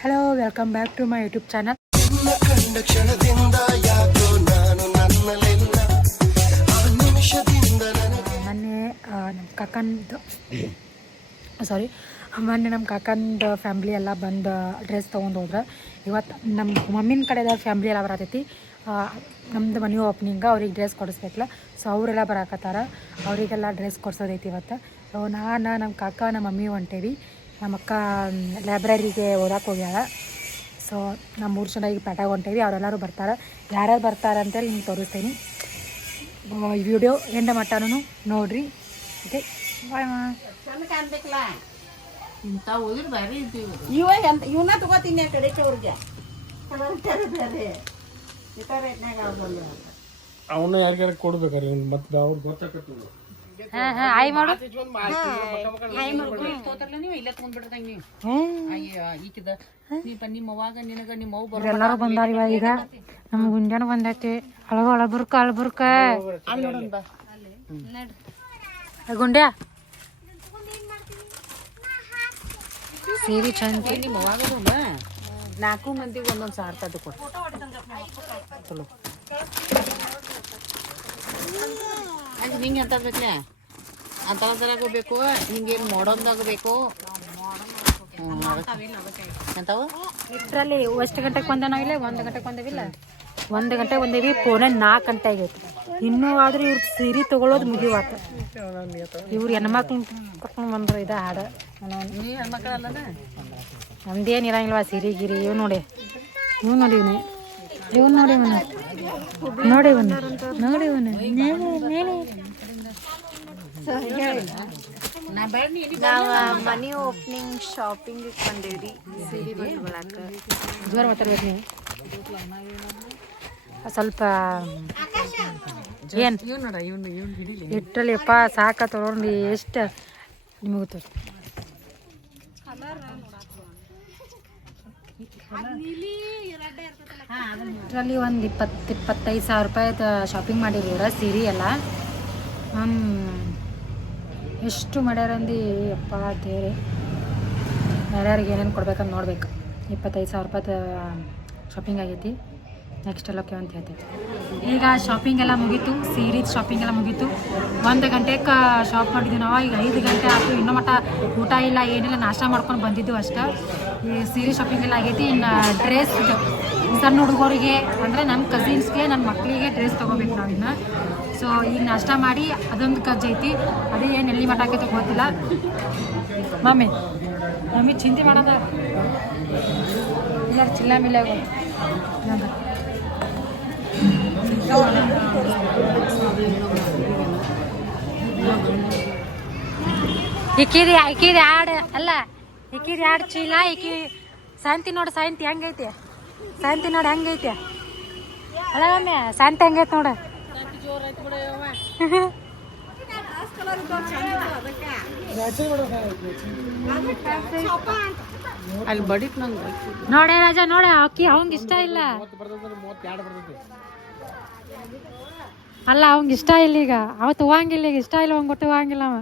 Hello, welcome back to my YouTube channel. ಮೊನ್ನೆ ನಮ್ಮ ಕಾಕಂದು family ಎಲ್ಲ ಬಂದು ಡ್ರೆಸ್ ತೊಗೊಂಡು ಹೋದ್ರೆ. ಇವತ್ತು ನಮ್ಮ ಮಮ್ಮಿನ ಕಡೆದ ಫ್ಯಾಮ್ಲಿ ಎಲ್ಲ ಬರತೈತಿ. ನಮ್ಮದು ಮನೆ ಓಪನಿಂಗ, ಅವ್ರಿಗೆ ಡ್ರೆಸ್ ಕೊಡಿಸ್ಬೇಕಲ್ಲ. ಸೊ ಅವರೆಲ್ಲ ಬರಾಕತ್ತಾರ, ಅವರಿಗೆಲ್ಲ ಡ್ರೆಸ್ ಕೊಡ್ಸೋದೈತಿ ಇವತ್ತು. ಸೊ ನಾನು, ನಮ್ಮ ಕಾಕ, ನಮ್ಮ ಮಮ್ಮಿ ಹೊಂಟೇವಿ. ನಮ್ಮ ಅಕ್ಕ ಲೈಬ್ರರಿಗೆ ಓದಕ್ಕೆ ಹೋಗ್ಯಾಳ. ಸೊ ನಮ್ಮ 3 ಜನ ಈಗ ಪೇಟೆಗೆ ಹೊಂಟೇವಿ. ಅವರೆಲ್ಲರೂ ಬರ್ತಾರೆ. ಯಾರ್ಯಾರು ಬರ್ತಾರೆ ಅಂತೇಳಿ ನಿಮ್ಗೆ ತೋರಿಸ್ತೀನಿ. ಈ ವಿಡಿಯೋ ಎಂಡ ಮಟ್ಟನೂ ನೋಡಿರಿ. ಓಕೆ, ಬಾಯ್. ಇವನ್ನ ತಗೋತೀನಿ ಕಡೆಗೆ ಅವ್ರಿಗೆ ಅವನ್ನ ಯಾರಿಗಾರ ಕೊಡ್ಬೇಕಾರೆ ಮತ್ತೆ ಅವ್ರು ಗೊತ್ತಾಕತ್ತ. ಆಯ್ ಮಾಡು. ಎಲ್ಲರೂ ಬಂದಾರ ಇವಾಗ. ಈಗ ನಮ್ಮ ಗುಂಜಾನ ಬಂದೈತಿ. ಅಳಬುರ್ಕ ಗುಂಡ್ಯಾ ಸೀರೆ ಚಂದ. ನಿಮ್ಮ ಅವಾಗ 4 ಮಂದಿಗೆ ಒಂದೊಂದು 1000 ರೂಪಾಯಿ ಕೊಡು. ಚಲೋ ನಿಂಗೆ ಎಂತ ಬೇಕಲ್ಲ ಅಂತರದಾಗ ಬೇಕು. ನಿಂಗೇನು ಮಾಡೋದಾಗ ಬೇಕು ಎಂತವು. ಇಷ್ಟರಲ್ಲಿ ಎಷ್ಟು ಗಂಟೆಗೆ ಬಂದ ನಾವಿಲ್ಲ? 1 ಗಂಟೆಗೆ ಬಂದೇವಿಲ್ಲ. 1 ಗಂಟೆಗೆ ಬಂದೇವಿ. ಪೋನೆ 4 ಗಂಟೆ ಆಗೈತಿ. ಇನ್ನೂ ಆದ್ರೆ ಇವ್ರ ಸೀರೆ ತೊಗೊಳೋದು ಮುಗಿವಾತ. ಇವ್ರು ಹೆಣ್ಮಕ್ಳು ಕರ್ಕೊಂಡು ಬಂದ್ರು. ಇದ ಹಾಡು ಹೆಣ್ಮಕ್ಳಲ್ಲ ನಮ್ದೇನು ಇರಂಗಿಲ್ವ ಸೀರೆ ಗಿರಿ. ಇವ್ ನೋಡಿ, ಇವ್ ನೋಡಿ, ಇವ್ನು ನೋಡಿ, ನೋಡಿ ನಾವು ಮನಿ ಓಪನಿಂಗ್ ಶಾಪಿಂಗ್ ಬಂದೇವ್ರಿ. ಸೀರೆ ಬಂದ್ಕೊಳಕ ಜೋರು ಮಾತಾಡ್ಬೇಕು ನೀವು. ಸ್ವಲ್ಪ ಏನು ಇಟ್ಟಲ್ಲಿ ಅಪ್ಪ ಸಾಕ ತೊಗೊಂಡು ಎಷ್ಟು ನಿಮಗೆ ಗೊತ್ತ. ಇದರಲ್ಲಿ ಒಂದು 20-25 ಸಾವಿರ ರೂಪಾಯಿದ ಶಾಪಿಂಗ್ ಮಾಡಿರಿ ಇವ್ರ ಸೀರೆ ಎಲ್ಲ. ಎಷ್ಟು ಮಾಡ್ಯಾರಂದು ಅಪ್ಪ ದೇವ್ರೆ. ಯಾರ್ಯಾರಿಗೆ ಏನೇನು ಕೊಡ್ಬೇಕಂತ ನೋಡ್ಬೇಕು. 25 ಸಾವಿರ ರೂಪಾಯ್ದು ಶಾಪಿಂಗ್ ಆಗೈತಿ. ನೆಕ್ಸ್ಟ್ ಎಲ್ಲೋಕೆ ಅಂತ ಹೇಳ್ತೈತಿ. ಈಗ ಶಾಪಿಂಗ್ ಎಲ್ಲ ಮುಗೀತು. ಸೀರೀಸ್ ಶಾಪಿಂಗ್ ಎಲ್ಲ ಮುಗೀತು. 1 ಗಂಟೆಗೆ ಶಾಪ್ ಮಾಡಿದ್ವಿ ನಾವು. ಈಗ 5 ಗಂಟೆ ಆಯಿತು. ಇನ್ನೂ ಮಟ್ಟ ಊಟ ಇಲ್ಲ, ಏನಿಲ್ಲ, ನಾಷ್ಟ ಮಾಡ್ಕೊಂಡು ಬಂದಿದ್ದು ಅಷ್ಟೇ. ಈ ಸೀರೆ ಶಾಪಿಂಗ್ ಎಲ್ಲ ಆಗೈತಿ. ಇನ್ನು ಡ್ರೆಸ್ ಸಣ್ಣ ಹುಡುಗರಿಗೆ ಅಂದರೆ ನನ್ನ ಕಸಿನ್ಸ್ಗೆ, ನನ್ನ ಮಕ್ಕಳಿಗೆ ಡ್ರೆಸ್ ತೊಗೋಬೇಕು ನಾವಿನ್ನು. ಸೊ ಈಗ ನಾಷ್ಟ ಮಾಡಿ ಅದೊಂದು ಐತಿ. ಅದೇ ಏನು ಎಲ್ಲಿ ಮಟ್ಟ ಆಕೈತೆ ಗೊತ್ತಿಲ್ಲ. ಮಮ್ಮಿ ಚಿಂತೆ ಮಾಡೋದ ಇಲ್ಲ, ಚಿಲ್ಲ ಮಿಲ್ಲ ಇಕ್ಕಿರಿ ಆಡ್ ಅಲ್ಲ, ಇಕ್ಕಿರಿ ಆಡ್ ಚೀಲ. ಇಕ್ಕಿ ಸಾಯಂತಿ ನೋಡಿ, ಸಾಯಂತಿ ಹೆಂಗೈತಿ? ಸಾಯಂತಿ ನೋಡಿ ಹೆಂಗೈತಿ? ಅಲ್ಲ ಮಮ್ಮಿ, ಸಾಯಂತಿ ಹೆಂಗೈತಿ ನೋಡ. ಅಲ್ಲಿ ಬಡಿತ್ ನಂಗೆ ನೋಡೆ ರಾಜ, ನೋಡೆ ಅಕ್ಕಿ ಅವಂಗ ಇಷ್ಟ ಇಲ್ಲ. ಅಲ್ಲ ಅವಂಗ ಇಷ್ಟ ಇಲ್ಲ. ಈಗ ಅವ ತಗೋಂಗಿಲ್ಲ. ಈಗ ಇಷ್ಟ ಇಲ್ಲ, ಅವಂಗ ಗೊತ್ತು ಹೋಗಂಗಿಲ್ಲ ಅವ.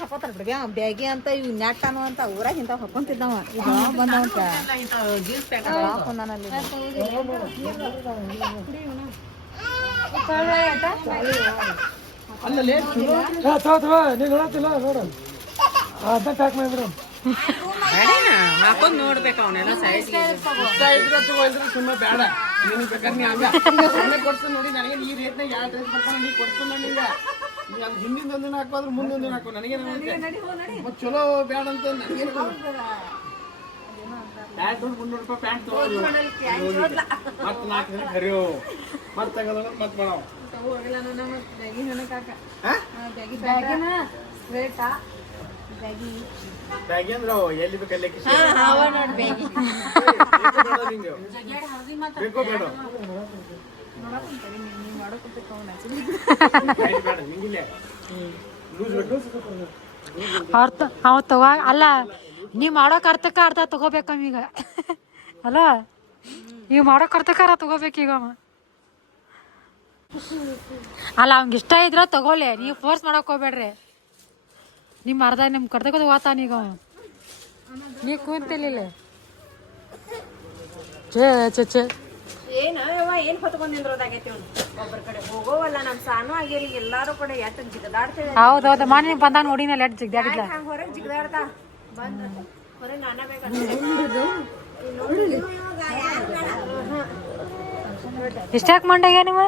ಹಾಕೋತಾರ ಬಿಡ್ಗ ಬ್ಯಾಗಿ ಅಂತ ಇವ್ ನ್ಯಾಟಾನು ಅಂತ ಊರಾಗ ಇಂತ ಹಾಕೊಂತಿದ್ದವ. ಬಂದವಂತ ಹಾಕೊಂಡ್ ನೋಡ್ಬೇಕು. ಅವನೆಲ್ಲ ಸೈಜ್ಗೆ ಇಷ್ಟ ಇದ್ರೆ ಸುಮ್ಮನೆ ಬೇಡ. ನೀನು ಬೇಕಾದ್ರೆ ನೀ ಹಂಗೆ ಕೊಡ್ತೀನಿ ನೋಡಿ. ನನಗೆ ಈ ರೇಟ್ನಾಗ ಯಾವ ಡ್ರೆಸ್ ಬರ್ತಾನೆ ನೀ ಕೊಡ್ತೀನಿ. ನನಗೆ ಹಿಂದಿನ ಒಂದಿನ ಹಾಕೋದ್ರೆ ಮುಂದೊಂದಿನ ಹಾಕೋ. ನನಗೇನು ಮತ್ತೆ ಚಲೋ ಬೇಡ ಅಂತ ನನಗೇನು. ಪ್ಯಾಂಟ್ 300 ರೂಪಾಯಿ ಪ್ಯಾಂಟ್ ತಗೋದು. ಮತ್ತೆ 4 ದಿನ ಕರಿಯೋ ಮತ್ತೆ ತಗೋದ ಮತ್ತೆ ಮಾಡೋ. ಬ್ಯಾಗಿ ಅಂದ್ರೆ ಎಲ್ಲಿ ಬೇಕಲ್ಲಿ ಬೇಕೋ ಬೇಡ. ಅವ ತಗೋ ಅಲ್ಲ, ನೀ ಮಾಡೋಕೆ ಅರ್ಥ ತಗೋಬೇಕ ಈಗ. ಅಲ್ಲ ಈಗ ಮಾಡೋಕೆ ಅರ್ಥ ತಗೋಬೇಕೀಗ. ಅಲ್ಲ ಅವ್ನಿಗೆ ಇಷ್ಟ ಇದ್ರೆ ತಗೋಲೆ, ನೀವು ಫೋರ್ಸ್ ಮಾಡಕ್ ಹೋಗ್ಬೇಡ್ರಿ. ನಿಮ್ಮ ಅರ್ಧ ನಿಮ್ಮ ಕರ್ತಕೋದು ವಾತಾನೀಗ ನೀ ಕುಂತಿಲ್ಲ ಚೇ ಚೇ ಚೇ ಏನ್ ಹೊತ್ಕೊಂಡಿರೋದಾಗೈತಿ ಒಬ್ಬರ ಕಡೆ ಹೋಗೋವಲ್ಲ ನಮ್ ಸಾನು ಆಗ್ಯಾರ ಎಲ್ಲಾರು ಕಡೆ ಎಟ್ ಜಿಗದಾಡ್ತೇವೆ ಹೌದೌದು ಮಾನಿ ಬಂದಾಗ ನೋಡಿನಲ್ಲ ಎಷ್ಟು ಜಿಗ್ದಾಡಿದ್ಲ ಹಂಗ ಹೊರಗ್ ಜಿಗದಾಡ್ತಾ ಬಂದ್ ಹೊರಗ್ ನಾನ ಎಷ್ಟಾಕ್ ಮಂಡಾಗ್ಯ ನಿಮ್ಮ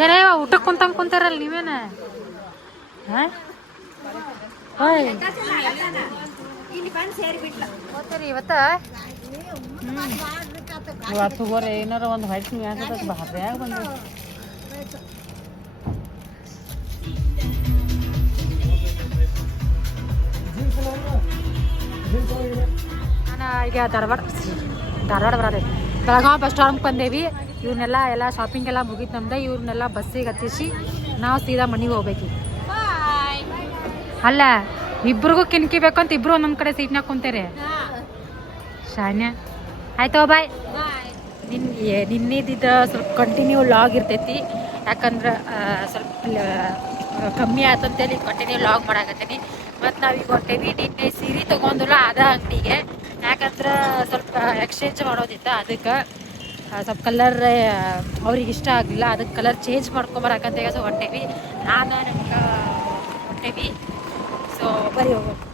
ಏನೇ ಊಟಕ್ಕೆ ಕುಂತಂಗ್ ಕುಂತಾರಲ್ಲ ನೀವೇನ ಇಲ್ಲಿ ಬಂದ್ ಸೇರಿ ಬಿಟ್ಲ ಇವತ್ತ ಇವತ್ತು ಹೋರೆ ಏನಾರ ಒಂದು ಹೊಟ್ಟೆ ಯಾಕಂದ್ರೆ ಭಾರ್ಯಾಗ ಬಂದ ನಾನು ಈಗ ಧಾರವಾಡ ಬರೋದೈತಿ ಬೆಳಗಾವಿ ಬಸ್ ಸ್ಟಾಂಡ್ಗೆ ಬಂದೇವಿ ಇವ್ರನ್ನೆಲ್ಲ ಎಲ್ಲ ಶಾಪಿಂಗ್ ಎಲ್ಲ ಮುಗೀತು ನಮ್ದು ಇವ್ರನ್ನೆಲ್ಲ ಬಸ್ಸಿಗೆ ಹತ್ತಿಸಿ ನಾವು ಸೀದಾ ಮನೆಗೆ ಹೋಗ್ಬೇಕು ಅಲ್ಲ ಇಬ್ರಿಗೂ ಕಿನ್ಕಿಬೇಕು ಅಂತ ಇಬ್ರು ಒಂದೊಂದು ಕಡೆ ಸೀಟ್ನಾಗ ಕುಂತೇರಿ ಶಾನ್ಯ ಆಯ್ತವ ಬಾಯ್ ನಿನ್ನಿದ್ದು ಸ್ವಲ್ಪ ಕಂಟಿನ್ಯೂ ಲಾಗ್ ಇರ್ತೈತಿ ಯಾಕಂದ್ರೆ ಸ್ವಲ್ಪ ಕಮ್ಮಿ ಆತಂತೇಳಿ ಕಂಟಿನ್ಯೂ ಲಾಗ್ ಮಾಡಾಕತ್ತೀನಿ ಮತ್ತು ನಾವೀಗ ಹೊಂಟೇವಿ ನಿನ್ನೆ ಸೀರೆ ತೊಗೊಂಡಿಲ್ಲ ಅದ ಅಂಗಡಿಗೆ ಯಾಕಂದ್ರೆ ಸ್ವಲ್ಪ ಎಕ್ಸ್ಚೇಂಜ್ ಮಾಡೋದಿತ್ತು ಅದಕ್ಕೆ ಸ್ವಲ್ಪ ಕಲರ್ ಅವ್ರಿಗೆ ಇಷ್ಟ ಆಗಲಿಲ್ಲ ಅದಕ್ಕೆ ಕಲರ್ ಚೇಂಜ್ ಮಾಡ್ಕೊಂಬರಕಂತ ಈಗ ಸೊ ಹೊಂಟೇವಿ ನಾನು ನಮ್ಗೆ ಹೊಂಟೇವಿ ಸೊ ಬರೀ ಹೋಗ್ಬೇಕು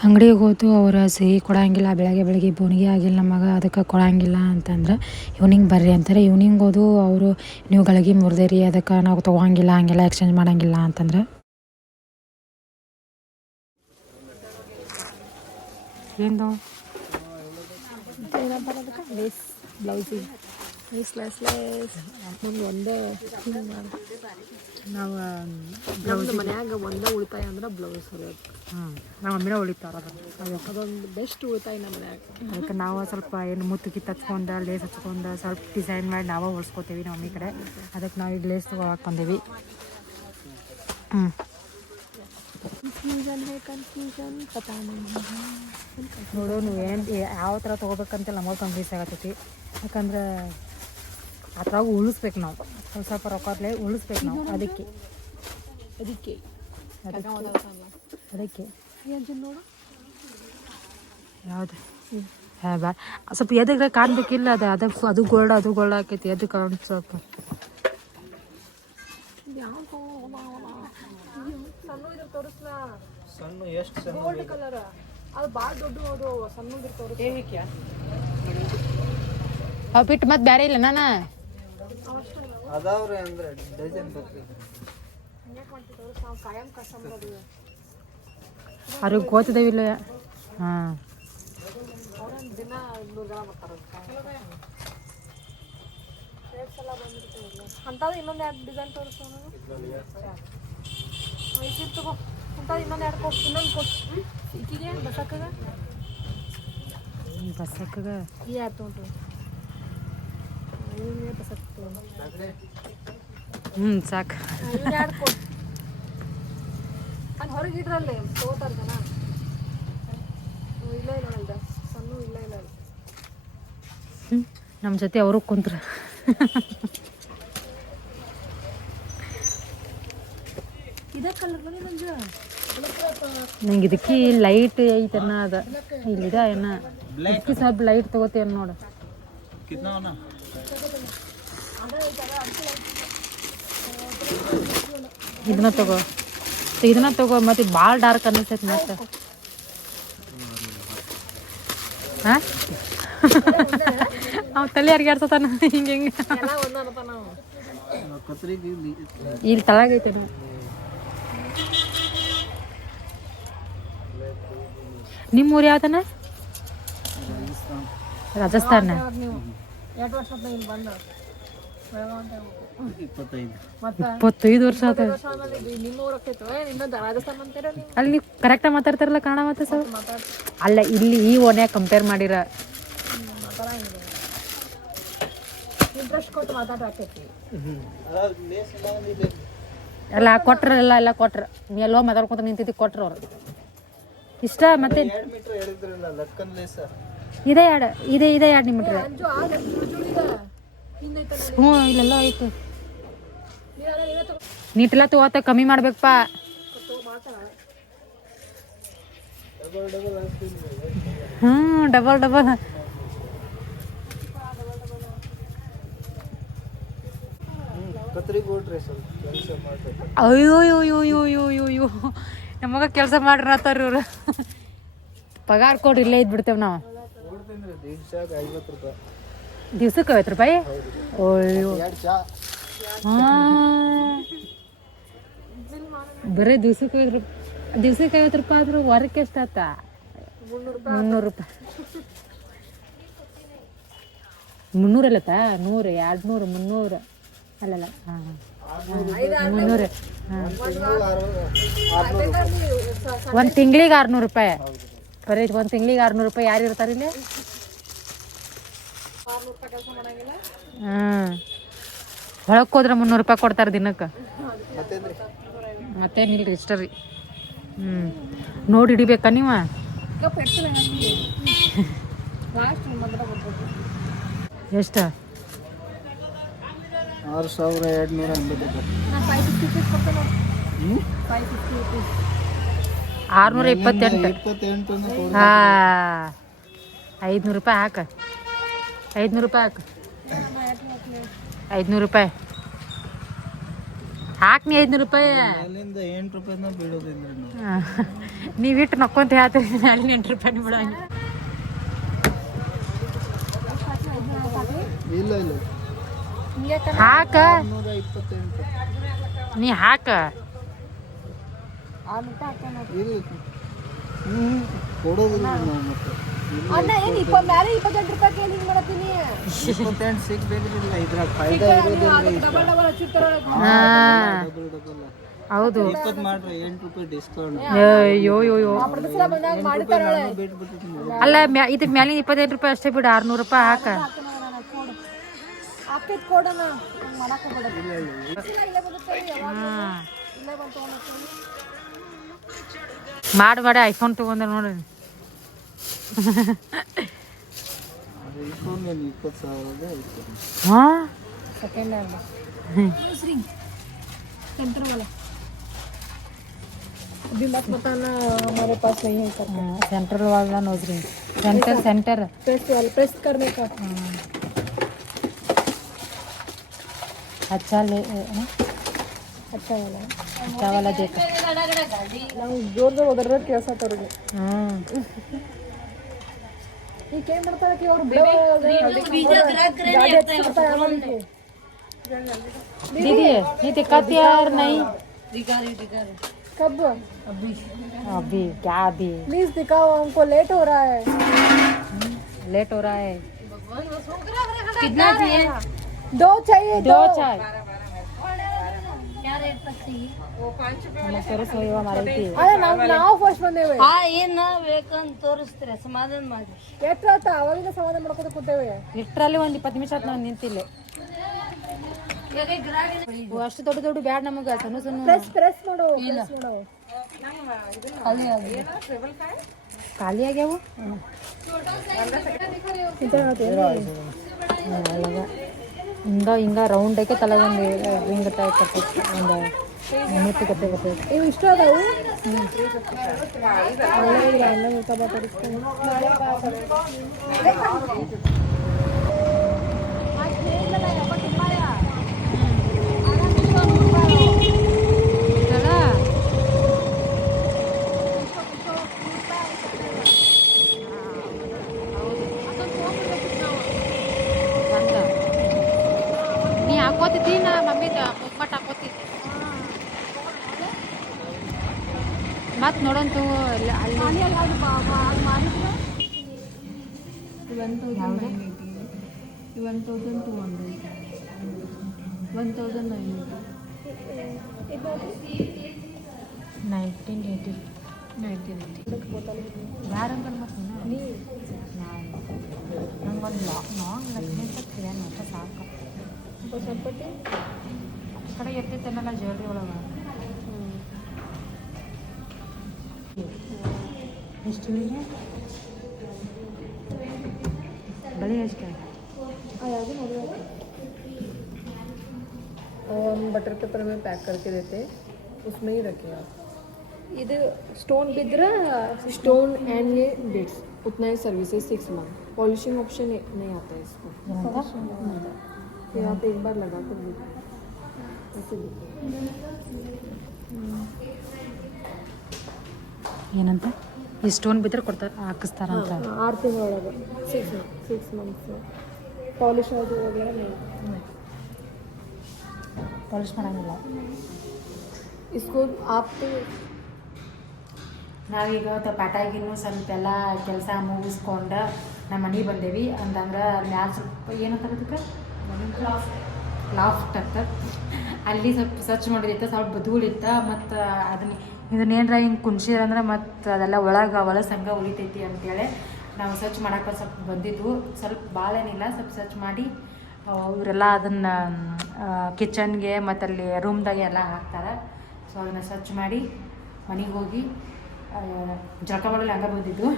ಅಂಗಡಿಗೆ ಹೋತು ಅವ್ರ ಸಿಹಿ ಕೊಡಂಗಿಲ್ಲ ಬೆಳಗ್ಗೆ ಬೋನಿಗೆ ಆಗಿಲ್ಲ ನಮಗೆ ಅದಕ್ಕೆ ಕೊಡಂಗಿಲ್ಲ ಅಂತಂದ್ರೆ ಈವ್ನಿಂಗ್ ಬರ್ರಿ ಅಂತಾರೆ ಈವ್ನಿಂಗ್ ಹೋದು ಅವರು ನೀವು ಗಳಿಗೆ ಮುರಿದೇರಿ ಅದಕ್ಕೆ ನಾವು ತೊಗೊಂಗಿಲ್ಲ ಹಂಗೆಲ್ಲ ಎಕ್ಸ್ಚೇಂಜ್ ಮಾಡಂಗಿಲ್ಲ ಅಂತಂದ್ರೆ ಏನು ಬ್ಲೌಸಿಗೆ ನಮ್ದು ಒಂದೇ ನಾವು ಬ್ಲೌಸ್ ಮನ್ಯಾಗ ಒಂದೇ ಉಳಿತಾಯ ಅಂದ್ರೆ ಬ್ಲೌಸ್ ಹೊಲಿಯೋದು ನಮ್ಮ ಮಮ್ಮಿನ ಉಳಿತಾರ ಅದೊಂದು ಬೆಸ್ಟ್ ಉಳಿತಾಯ ನಮ್ಮ ಮನ್ಯಾಗ ಅದಕ್ಕೆ ನಾವು ಸ್ವಲ್ಪ ಏನು ಮುತ್ತು ಹಚ್ಕೊಂಡು ಲೇಸ್ ಹಚ್ಕೊಂಡು ಸ್ವಲ್ಪ ಡಿಸೈನ್ ಮಾಡಿ ನಾವು ಹೊಲ್ಸ್ಕೊತೀವಿ ನಮ್ಮ ಮಮ್ಮಿ ಕಡೆ ಅದಕ್ಕೆ ನಾವು ಈಗ ಲೇಸ್ ತೊಗೊಳಕ್ಕೆ ಬಂದೇವಿ ನೋಡು ನೀವು ಏನು ಯಾವ ಥರ ತೊಗೋಬೇಕಂತ ನಮಗೆ ಕನ್ಫ್ಯೂಸ್ ಆಗತ್ತೈತಿ ಯಾಕಂದ್ರೆ ಅದ್ರಾಗ ಉಳಿಸ್ಬೇಕು ನಾವು ಸ್ವಲ್ಪ ಸ್ವಲ್ಪ ರೊಕ್ಕದಲ್ಲೇ ಉಳಿಸ್ಬೇಕು ನಾವು ಅದಕ್ಕೆ ನೋಡು ಯಾವುದು ಬಾ ಸ್ವಲ್ಪ ಎದಕ್ಕೆ ಕಾಣ್ಬೇಕಿಲ್ಲ ಅದು ಗೋಲ್ಡ್ ಆಕೈತಿ ಎದಕ್ಕೆ ಕಾಣ್ ಸ್ವಲ್ಪ ಅವು ಬಿಟ್ಟು ಮತ್ತೆ ಬೇರೆ ಇಲ್ಲ ನಾನು ಅವ್ರಿಗೆ ಗೊತ್ತಿದ್ದೇವಿಲ್ಲ ಹಾಂ ಅಂಥದ್ದು ಇನ್ನೊಂದು ಎರಡು ಡಿಸೈನ್ ತೋರಿಸು ತಗೋ ಅಂಥದ್ದು ಇನ್ನೊಂದು ಎರಡು ಕೊಟ್ಟು ಇನ್ನೊಂದು ಕೊಟ್ಟು ಈಕಿಗೆ ಬಸ್ಸಕ್ಕ ಈ ಯಾರು ತೊಗೊಂಡು ಬಸಕ್ ಸಾಕು ಎರಡು ಕೊಟ್ಟು ಅಲ್ಲಿ ಹೊರಗೆ ಇಡ್ರಲ್ಲಿ ತಗೋತಾರ ಜನ ಇಲ್ಲ ಅಲ್ದ ಸಣ್ಣ ಇಲ್ಲ ನಮ್ಮ ಜೊತೆ ಅವರು ಕುಂತ್ರ ಇದೇ ಕಲರ್ ಬನ್ನಿ ನಂಜು ನಂಗೆ ಇದಕ್ಕೆ ಲೈಟ್ ಐತನ್ನ ಅದ ಇಲ್ಲಿದ ಏನ ಇದಕ್ಕೆ ಸ್ವಲ್ಪ ಲೈಟ್ ತಗೋತೇನೆ ನೋಡು ಇದನ್ನ ತಗೋ ಮತ್ತೆ ಭಾಳ ಡಾರ್ಕ್ ಅನ್ನಿಸ್ತೈತಿ ಮತ್ತೆ ಹಾಂ ಅವ್ ತಲೆ ಅರ್ಗಾಡ್ಸತಾನ ಹಿಂಗೆ ಇಲ್ಲಿ ತಳಗೈತೆ ನಿಮ್ಮ ಊರು ಯಾವ್ದನ ರಾಜಸ್ಥಾನ 25 ವರ್ಷ ಆತ ಅಲ್ಲಿ ನೀವು ಕರೆಕ್ಟಾಗಿ ಮಾತಾಡ್ತಾರಲ್ಲ ಕನ್ನಡ ಮತ್ತೆ ಸರ್ ಅಲ್ಲ ಇಲ್ಲಿ ಈ ಓನ್ಯಾಗ ಕಂಪೇರ್ ಮಾಡಿರ ಎಲ್ಲ ಕೊಟ್ರ ಎಲ್ಲ ಕೊಟ್ರ ನೀ ಎಲ್ಲೋ ಮಾತಾಡ್ಕೊಂತ ನಿಂತಿದ್ದಿ ಕೊಟ್ರ ಅವ್ರು ಇಷ್ಟ ಮತ್ತೆ ಇದೇ ಎರಡು ಇದೇ 2 ಮೀಟ್ರ್. ಹ್ಞೂ ಇಲ್ಲೆಲ್ಲ ಐತೆ. ನೀಟೆಲ್ಲ ತಗೋತ ಕಮ್ಮಿ ಮಾಡ್ಬೇಕಪ್ಪ. ಹ್ಞೂ ಡಬಲ್ ಅಯ್ಯೋ ನಮಗ ಕೆಲಸ ಮಾಡ್ರತ್ತಾರ ಇವ್ರು. ಪಗಾರ ಕೊಡ್ರಿ ಇಲ್ಲೇ ಇದ್ಬಿಡ್ತೇವೆ ನಾವು. ದಿವ್ಸಕ್ಕೆ 50 ರೂಪಾಯಿ. ಅಯ್ಯೋ ಹಾಂ ಬರೀ ದಿವ್ಸಕ್ಕೆ 50 ರೂಪಾಯಿ ಆದ್ರೂ ವರ್ಕ್ ಎಷ್ಟಾತ? 300 ರೂಪಾಯಿ. 300 ಅಲ್ಲತ್ತ 100 200 300 ಅಲ್ಲಲ್ಲ. ಹಾಂ 300. ಹಾಂ ಒಂದು ತಿಂಗಳಿಗೆ 600 ರೂಪಾಯಿ. ಬರೀ ಒಂದು ತಿಂಗಳಿಗೆ 600 ರೂಪಾಯಿ. ಯಾರು ಇರ್ತಾರೆ ಇಲ್ಲಿ? ಹಾಂ ಹೊಳಕ್ಕೆ ಹೋದ್ರೆ 300 ರೂಪಾಯಿ ಕೊಡ್ತಾರೆ ದಿನಕ್ಕೆ. ಮತ್ತೇನಿಲ್ರಿ ಇಷ್ಟ ರೀ. ನೋಡಿ ಹಿಡಿಬೇಕಾ ನೀವು? ಎಷ್ಟು? 6,228. ಹಾಂ 500 ರೂಪಾಯಿ ಹಾಕ. 500 ರೂಪಾಯಿ ಹಾಕು. 500 ರೂಪಾಯಿ ಹಾಕ್. ನೀ 500 ರೂಪಾಯಿ ನೀವು ಇಟ್ಟು ನಕ್ಕೊಂತ ಹೇಳ್ತೀರಿ. ಅಲ್ಲಿ 8 ರೂಪಾಯಿ ಬಿಡಂಗ. ಇಲ್ಲ ಹಾಕ. ನೀ ಹಾಕ. ಕೊಡೋದಿಲ್ಲ ಮತ್ತೆ. 28 ರೂಪಾಯಿ ಕೇಳಿ ಹಿಂಗ್ ಮಾಡತ್ತೀನಿ. 28 ಸಿಗ್ಬೇಕಿಲ್ಲ ಇದ್ರಾಗ ಫಾಯ್ದಾ ಇರೋದಿಲ್ಲ. ಹೌದು 20 ಮಾಡ್ರಿ 8 ರೂಪಾಯಿ ಡಿಸ್ಕೌಂಟ್. ಅಯ್ಯೋ ಅಲ್ಲ ಇದ್ರ ಮ್ಯಾಲಿನ 28 ರೂಪಾಯಿ ಅಷ್ಟೇ ಬಿಡು. 600 ರೂಪಾಯಿ ಹಾಕ. ಮಾಡಿ ಐಫೋನ್ ತಗೊಂಡ ನೋಡ್ರಿ. हाँ सेकंड हैंड अभी मत बताना हमारे पास नहीं है करके। सेंट्रल वाला नोज रिंग. सेंटर प्रेस करने का. अच्छा ले अच्छा वाला देखा. ನಾವು ಜೋರ್ ಹೋದ್ರೆ ಕೆಲಸ ತರೋದು. ये क्या करता है कि और दीदी ये दिखाती यार नहीं. कब? अभी क्या अभी? प्लीज दिखाओ हमको. लेट हो रहा है. लेट हो रहा है. कितना चाहिए? 2 चाहिए. 2 चाय. क्या रेट तक चाहिए? अरे ನಾವು ಫಸ್ಟ್ ಬಂದೇವೆ. ಏನ ಬೇಕಂತ ತೋರಿಸ್ತೀರ ಸಮಾಧಾನ ಮಾಡಿ. ಎಷ್ಟಾತ ಅವಾಗಿಂದ ಸಮಾಧಾನ ಮಾಡ್ಕೊತ ಕೂತೇವೆ. ಲಿಟ್ರಲ್ಲಿ ಒಂದು 20 ನಿಮಿಷ ಆತ್ ನಾವು ನಿಂತಿಲ್ಲ. ಅಷ್ಟು ದೊಡ್ಡ ಬ್ಯಾಡ್ ನಮಗೆ. ಸಣ್ಣ ಪ್ರೆಸ್ ಮಾಡು. ಖಾಲಿ ಆಗ್ಯಾವು. ಹಿಂಗ ರೌಂಡ್ ಐಕೆ ತಲೆ ಒಂದು ರಿಂಗ್ ಟೈಪ್ ಒಂದು ಮೂರ್ತಿ ಕತೆ ಬರ್ತೈತೆ. ಇವು ಇಷ್ಟ ಅದಾವು. ನೀ ಹಾಕೋತಿದ್ದಿ ನಾ ಮಮ್ಮಿ ಮುಗ್ಮಟ್ ಹಾಕೋತಿದ್ದೆ. ಮತ್ತೆ ನೋಡಂತು ಅಲ್ಲಿ 1980 ಯಾರಂದ್ರೆ ಮತ್ತೆ ನಂಗೊಂದು ಲಾಂಗ್ ಲಕ್ಷ್ಮಿ ಅಂತ ಕ್ರಿಯಾನ ಅಷ್ಟ ಸಾಕು. ಕಡೆ ಎತ್ತಿತ್ತೇನಲ್ಲ ಜ್ಯುವೆಲ್ರಿ ಒಳಗೆ. ಎಷ್ಟು शादी है इसका हम बटर पेपर में पैक करके देते हैं, उसमें ही रखें आप। ಇದು ಸ್ಟೋನ್ ಬಿದ್ದರೆ स्टोन एंड ये बिट्स उतना ही सर्विसेज 6 मंथ। पॉलिशिंग ऑप्शन नहीं आता है इसको। फिर आप एक बार लगा कर देखिए, ऐसे देखिए। ಏನಂತ ಈ ಸ್ಟೋನ್ ಬಿದ್ದರೆ ಹಾಕಿಸ್ತಾರಂತ 6 ತಿಂಗಳೊಳಗೆ 6 ಮಂತ್ಸ್ ಪಾಲಿಶ್ ಅದು ವगैरह नहीं। ಪಾಲಿಶ್ ಮಾಡಂಗಿಲ್ಲ इसको आप ನಾವೀಗ ಪಟಾಗಿನೂ ಸ್ವಲ್ಪ ಎಲ್ಲ ಕೆಲಸ ಮುಗಿಸ್ಕೊಂಡು ನಮ್ಮ ಮನೆಗೆ ಬಂದೇವಿ ಅಂತಂದ್ರೆ ಮ್ಯಾಲ ಸ್ವಲ್ಪ ಏನಂತಾರೆ ಅದಕ್ಕೆ ಲಾಫ್ಟ್ ಅಂತ ಅಲ್ಲಿ ಸ್ವಲ್ಪ ಸ್ವಚ್ಛ ಮಾಡಿದಿತ್ತು, ಸ್ವಲ್ಪ ಧೂಳಿತ್ತು ಮತ್ತು ಇದನ್ನೇನ್ರ ಹಿಂಗೆ ಕುಣ್ಸಿದ್ರಂದ್ರೆ ಮತ್ತು ಅದೆಲ್ಲ ಒಳ ಸಂಘ ಉಳಿತೈತಿ ಅಂತೇಳಿ ನಾವು ಸ್ವಚ್ಛ ಮಾಡೋಕೆ ಸ್ವಲ್ಪ ಬಂದಿದ್ವು. ಸ್ವಲ್ಪ ಭಾಳ ಏನಿಲ್ಲ, ಸ್ವಲ್ಪ ಸ್ವಚ್ಛ ಮಾಡಿ ಇವರೆಲ್ಲ ಅದನ್ನು ಕಿಚನ್ಗೆ ಮತ್ತು ಅಲ್ಲಿ ರೂಮ್ದಾಗೆ ಎಲ್ಲ ಹಾಕ್ತಾರೆ. ಸೊ ಅದನ್ನು ಸ್ವಚ್ಛ ಮಾಡಿ ಮನೆಗೆ ಹೋಗಿ ಜಳಕ ಮಾಡಲು ಹಂಗೆ ಬಂದಿದ್ದು.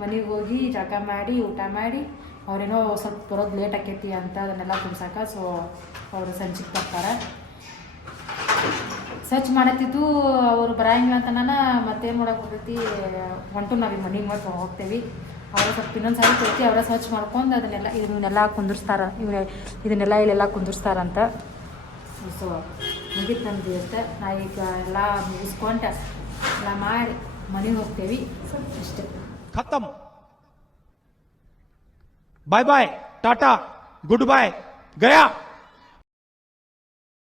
ಮನೆಗೆ ಹೋಗಿ ಜಳಕ ಮಾಡಿ ಊಟ ಮಾಡಿ ಅವರೇನೋ ಸ್ವಲ್ಪ ಬರೋದು ಲೇಟ್ ಆಕೈತಿ ಅಂತ ಅದನ್ನೆಲ್ಲ ತುಂಬ್ಸಕ್ಕೆ, ಸೊ ಅವರು ಸಂಜೆಗೆ ಬರ್ತಾರೆ. ಸ್ವಚ್ಛ ಮಾಡತ್ತಿದ್ದು ಅವರು ಬರಂಗಿಲ್ಲ ಅಂತ ನಾನು ಮತ್ತೇನು ಮಾಡೋಕೆ ಬರ್ತೈತಿ ಹೊಂಟು ನಾವು ಈ ಮನೆಗೆ ಮತ್ತೆ ಹೋಗ್ತೇವೆ. ಅವರು ಸ್ವಲ್ಪ ಇನ್ನೊಂದು ಸಾರಿ ತೊಳ್ತಿ ಅವರ ಸ್ವಚ್ಛ ಮಾಡ್ಕೊಂಡು ಇವನ್ನೆಲ್ಲ ಕುಂದಿರ್ಸ್ತಾರೆ, ಇದನ್ನೆಲ್ಲ ಇಲ್ಲೆಲ್ಲ ಕುಂದಿರ್ಸ್ತಾರಂತ. ಸೊ ಮುಗಿತು ನಮ್ದು ಇರುತ್ತೆ. ನಾ ಈಗ ಎಲ್ಲ ಮುಗಿಸ್ಕೊಂಡು ಎಲ್ಲ ಮಾಡಿ ಮನೆಗೆ ಹೋಗ್ತೇವೆ ಅಷ್ಟೇ. खत्म, bye bye, tata, goodbye, गया।